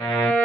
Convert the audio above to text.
আমরা